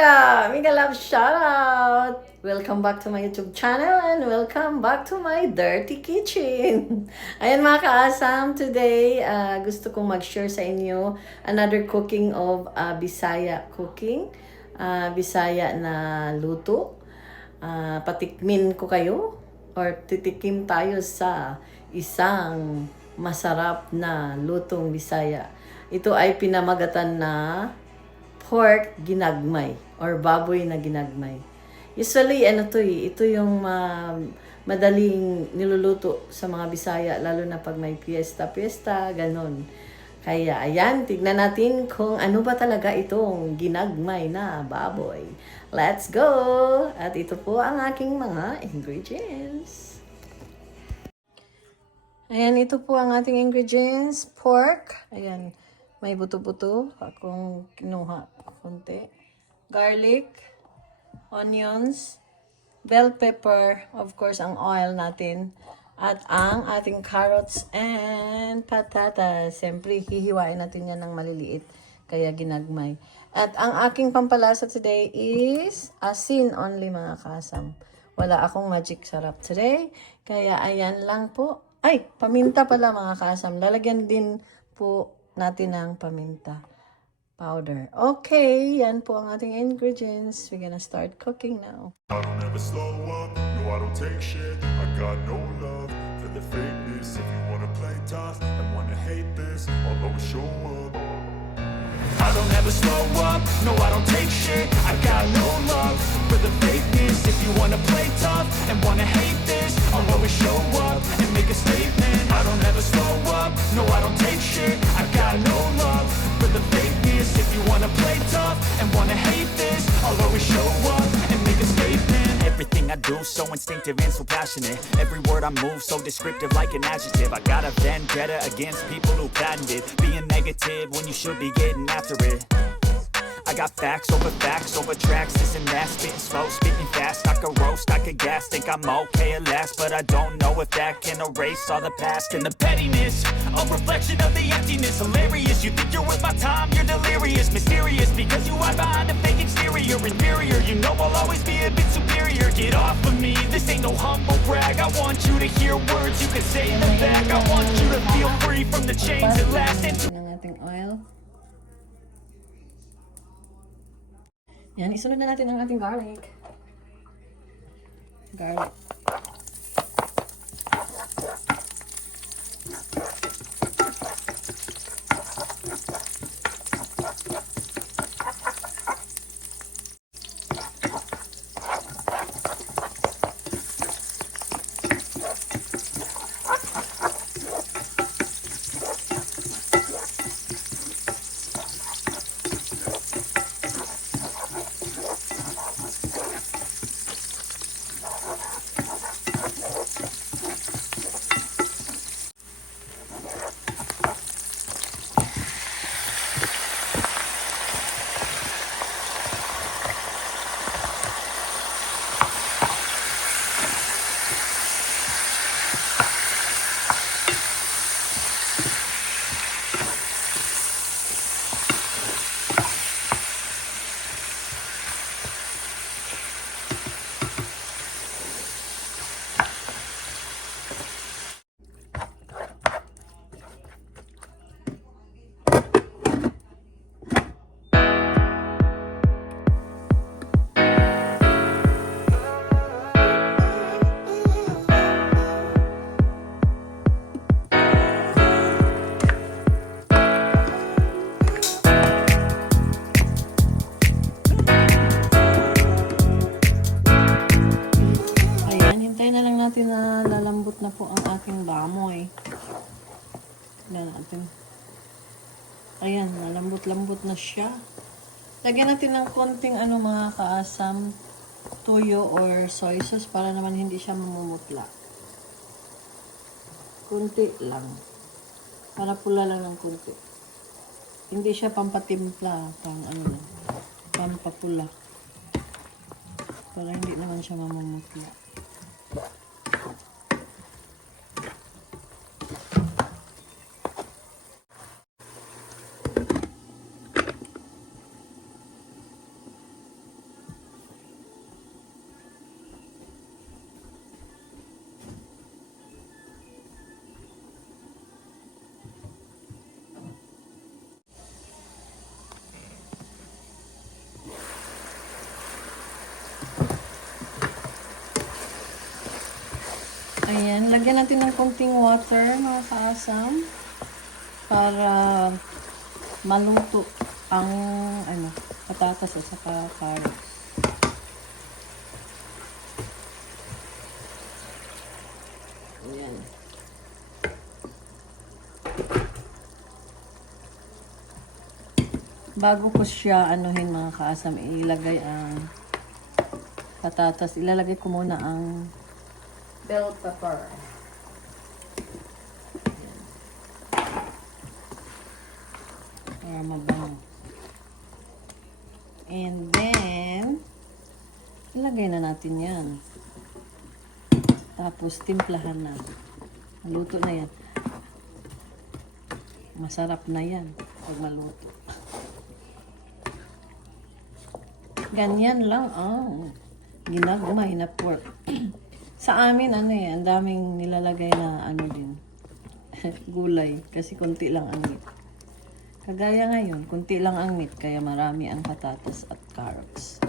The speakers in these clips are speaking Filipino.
Mega Love Shoutout! Welcome back to my YouTube channel and welcome back to my dirty kitchen. Ayan mga kaasam, today gusto kong mag-share sa inyo another cooking of Bisaya cooking. Bisaya na luto. Patikmin ko kayo or titikim tayo sa isang masarap na lutong Bisaya. Ito ay pinamagatan na pork ginagmay or baboy na ginagmay. Usually, ito yung madaling niluluto sa mga Bisaya, lalo na pag may piyesta, ganon. Kaya, ayan, tignan natin kung ano ba talaga itong ginagmay na baboy. Let's go! At ito po ang aking mga ingredients. Ayan, ito po ang ating ingredients. Pork. Ayan, may buto-buto. Akong kinuha konti. Garlic. Onions. Bell pepper. Of course, ang oil natin. At ang ating carrots and patatas. Siyempre, hihiwain natin yan ng maliliit. Kaya ginagmay. At ang aking pampalasa today is asin only mga kasam. Wala akong magic sarap today. Kaya ayan lang po. Ay, paminta pala mga kasam. Lalagyan din po natin ng paminta powder. Okay, yan po ang ating ingredients. We're gonna start cooking now. I don't ever slow up, no I don't take shit. I got no love for the fakeness. If you wanna play tough and wanna hate this, I'll always show up. I don't ever slow up, no I don't take shit. I got no love for the fakeness. If you wanna play tough and wanna hate this, I'll always show up and make a statement. I don't ever slow up, no I don't take shit. I got no love for the fakeness. If you wanna play tough and wanna hate this, I'll always show up and make a statement. Everything I do so instinctive and so passionate. Every word I move so descriptive like an adjective. I got a vendetta against people who patented being negative when you should be getting after it. I got facts over tracks, this and that, spitting slow, spitting fast. I could roast, I could gas, think I'm okay at last, but I don't know if that can erase all the past and the pettiness. A reflection of the emptiness, hilarious. You think you're worth my time, you're delirious, mysterious, because you hide behind a fake exterior, inferior. You know I'll always be a bit superior. Get off of me, this ain't no humble brag. I want you to hear words you can say in the back. I want you to feel free from the chains that last. Ng ating oil. Yan, isunod na natin ang ating garlic. Garlic. Natin na lalambot na po ang aking bamoy. Tignan natin. Ayan, nalambot-lambot na siya. Lagyan natin ng konting mga kaasam, tuyo or soy sauce para naman hindi siya mamumutla. Kunti lang. Para pula lang ng kunti. Hindi siya pampatimpla, pampapula. Para hindi naman siya mamumutla. Lagyan natin ng konting water, mga kaasam, para maluto ang patatas at saka carrots. Ayan. Bago ko siya mga kaasam, ilagay ang patatas. Ilalagay ko muna ang bell pepper. Para mabango. And then, ilagay na natin yan. Tapos, timplahan na. Maluto na yan. Masarap na yan pag maluto. Ganyan lang ang ginagmay na pork. Sa amin, ang daming nilalagay na din, gulay. Kasi konti lang ang meat. Kagaya ngayon, konti lang ang meat, kaya marami ang patatas at carrots.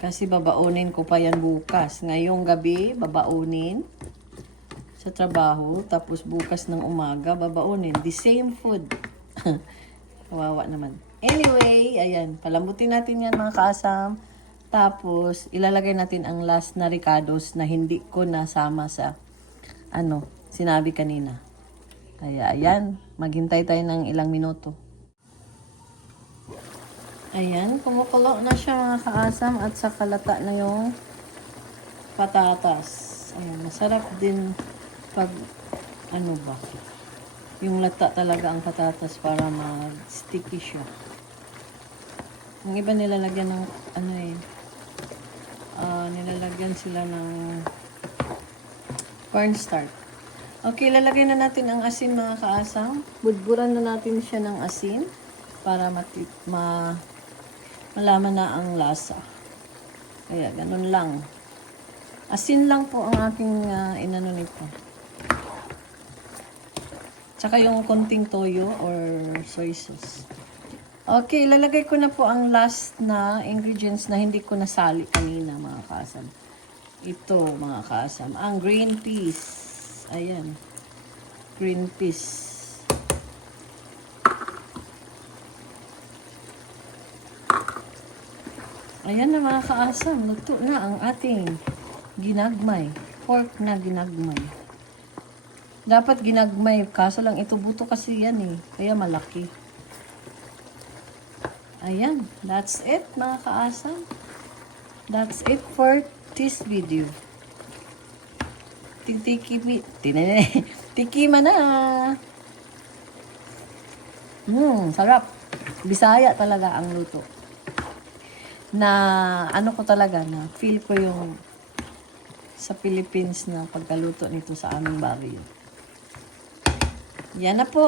Kasi babaunin ko pa yan bukas. Ngayong gabi, babaunin sa trabaho. Tapos bukas ng umaga, babaunin. The same food. Kawawa naman. Anyway, ayan. Palambutin natin yan, mga kaasam. Tapos, ilalagay natin ang last na ricados na hindi ko nasama sa sinabi kanina. Kaya, ayan. Maghintay tayo ng ilang minuto. Ayan. Kumukulo na siya, mga kaasam. At sa kalata na yung patatas. Ayan. Masarap din pag, yung lata talaga ang patatas para mag-sticky siya. Ang iba nilalagyan ng, nilalagyan sila ng cornstarch. Okay, lalagay na natin ang asin, mga kaasam. Budburan na natin siya ng asin para malaman na ang lasa. Kaya, ganun lang. Asin lang po ang aking inano nito. Tsaka yung konting toyo or soy sauce. Okay, lalagay ko na po ang last na ingredients na hindi ko nasali kanina, mga kaasam. Ito, mga kaasam, ang green peas. Ayan. Green peas. Ayan na, mga kaasam. Luto na ang ating ginagmay. Pork na ginagmay. Dapat ginagmay. Kaso lang ito buto kasi yan Kaya malaki. Ayan. That's it, mga kaasam. That's it for this video. Tikima na. Sarap. Bisaya talaga ang luto. Na ko talaga na feel ko yung sa Philippines na pagkaluto nito sa aming barrio. Yan na po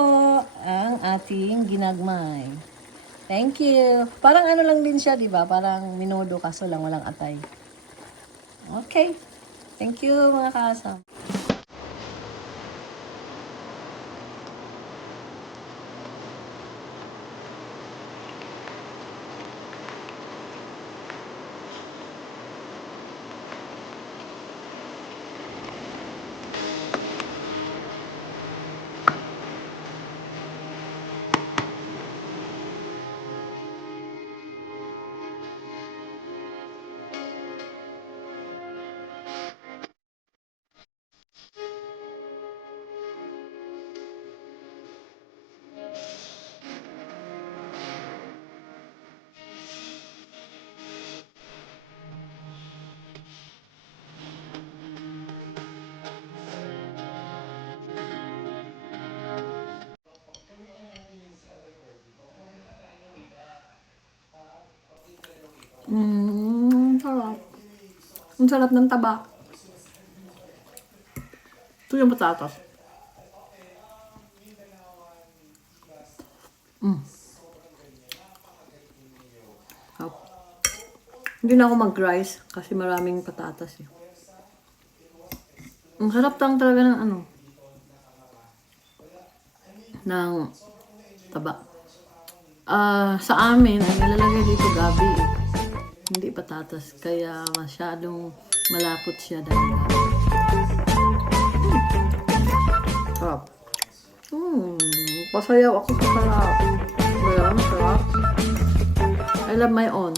ang ating ginagmay. Thank you. Parang lang din siya, di ba? Parang minudo kaso lang walang atay. Okay. Thank you, mga kaasam. Sarap. Ang sarap ng taba. Ito yung patatas. Hindi na ako mag-rice kasi maraming patatas Ang sarap talaga ng ng taba. Sa amin, ang nilalagay dito gabi Hindi patatas. Kaya masyadong malapot siya dahil gabi. Sarap. Pasayaw ako sa sarap. Ayan, sarap. I love my own.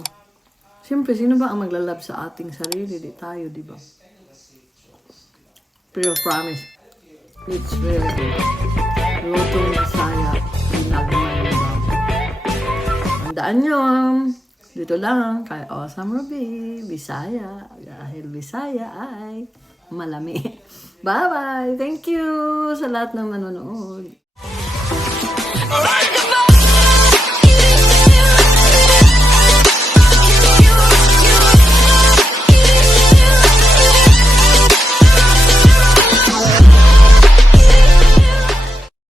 Siyempre, sino ba ang maglalab sa ating sarili? Di tayo, di ba? Pero promise, it's very good. Lutong Bisaya, ginagawa niya ba? Tandaan nyo, dito lang, kay Awesome Ruby, Bisaya. Dahil Bisaya ay malami. Bye-bye! Thank you sa lahat ng nanonood.